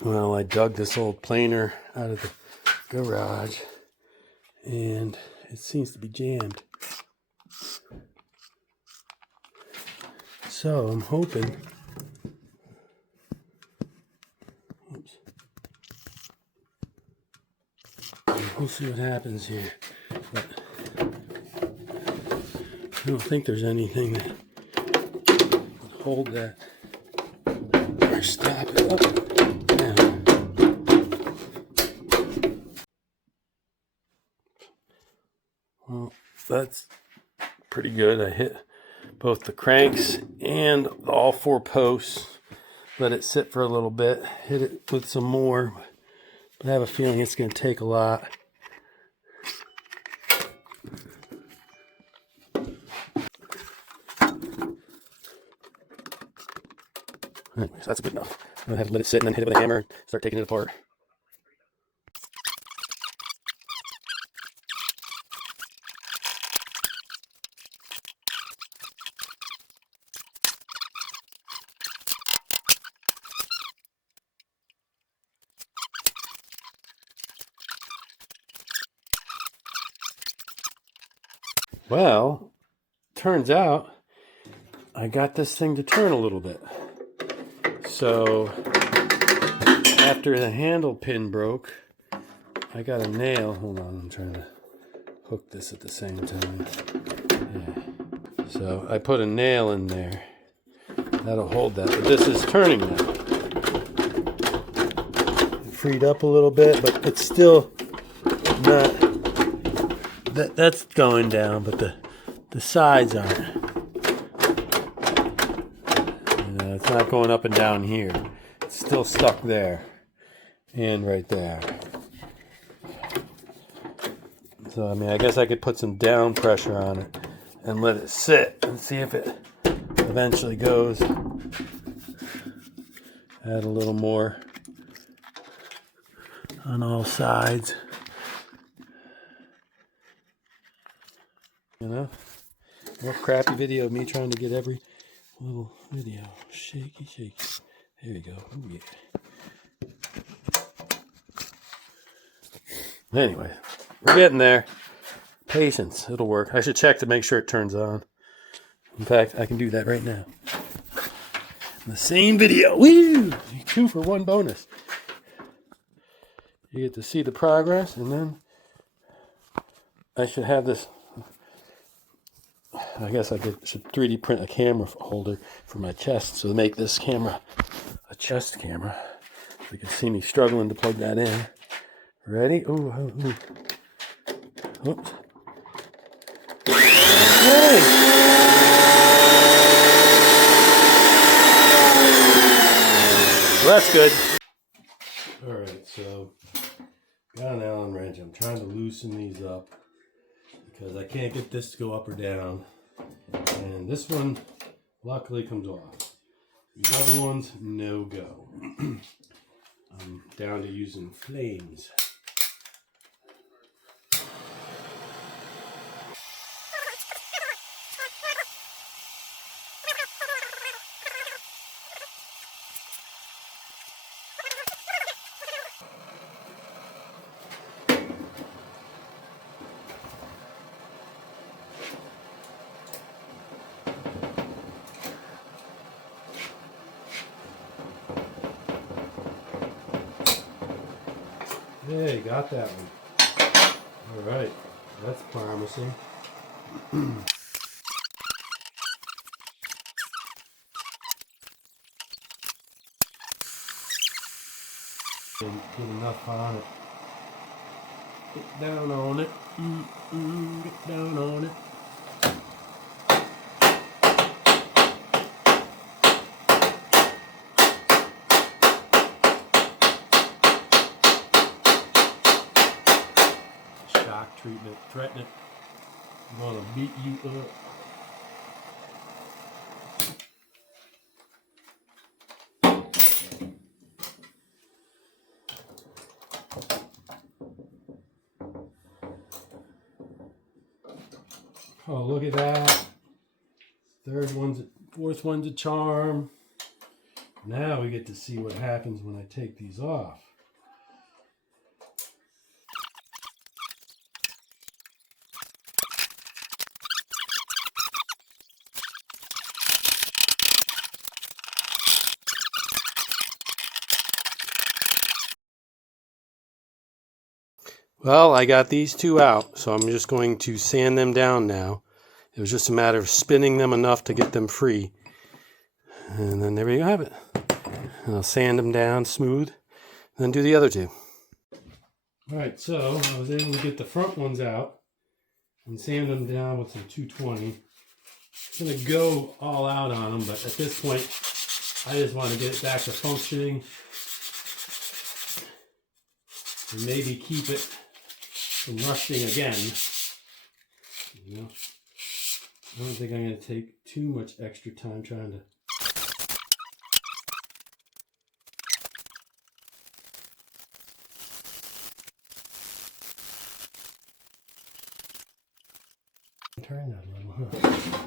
Well, I dug this old planer out of the garage and it seems to be jammed. So I'm hoping, we'll see what happens here. But I don't think there's anything that would hold that or stop it. Oh, yeah. Well, that's pretty good. I hit both the cranks and all 4 posts. Let it sit for a little bit. Hit it with some more. But I have a feeling it's going to take a lot. Anyways, that's good enough. I'm going to have to let it sit and then hit it with a hammer and start taking it apart. Well, turns out I got this thing to turn a little bit. So after the handle pin broke, I got a nail. Hold on, I'm trying to hook this at the same time. Yeah. So I put a nail in there. That'll hold that. But this is turning now. It freed up a little bit, but it's still not. That's going down, but the sides aren't. It's not going up and down here. It's still stuck there and right there. So I mean, I guess I could put some down pressure on it and let it sit and see if it eventually goes. Add a little more on all sides. You know, more crappy video of me trying to get every little video. Shaky, shaky. There you go. Ooh, yeah. Anyway, we're getting there. Patience. It'll work. I should check to make sure it turns on. In fact, I can do that right now. The same video. Woo! 2 for 1 bonus. You get to see the progress, and then I should have this. I guess I should 3D print a camera holder for my chest, so to make this camera a chest camera. You can see me struggling to plug that in. Ready? Ooh, ooh, ooh. Oops. Yay! Well, that's good. Alright, so got an Allen wrench. I'm trying to loosen these up because I can't get this to go up or down. And this one luckily comes off. These other ones, no go. I'm down to using flames. Hey, got that one. All right, that's promising. Didn't get enough on it. Get down on it. Get down on it. Shock treatment, threaten it. I'm gonna beat you up. Oh, look at that. Fourth one's a charm. Now we get to see what happens when I take these off. Well, I got these two out, so I'm just going to sand them down now. It was just a matter of spinning them enough to get them free. And then there you have it. And I'll sand them down smooth, then do the other two. All right, so I was able to get the front ones out and sand them down with some 220. I'm going to go all out on them, but at this point, I just want to get it back to functioning and maybe keep it from rusting again. You know, I don't think I'm going to take too much extra time trying to. Turn that a little, huh?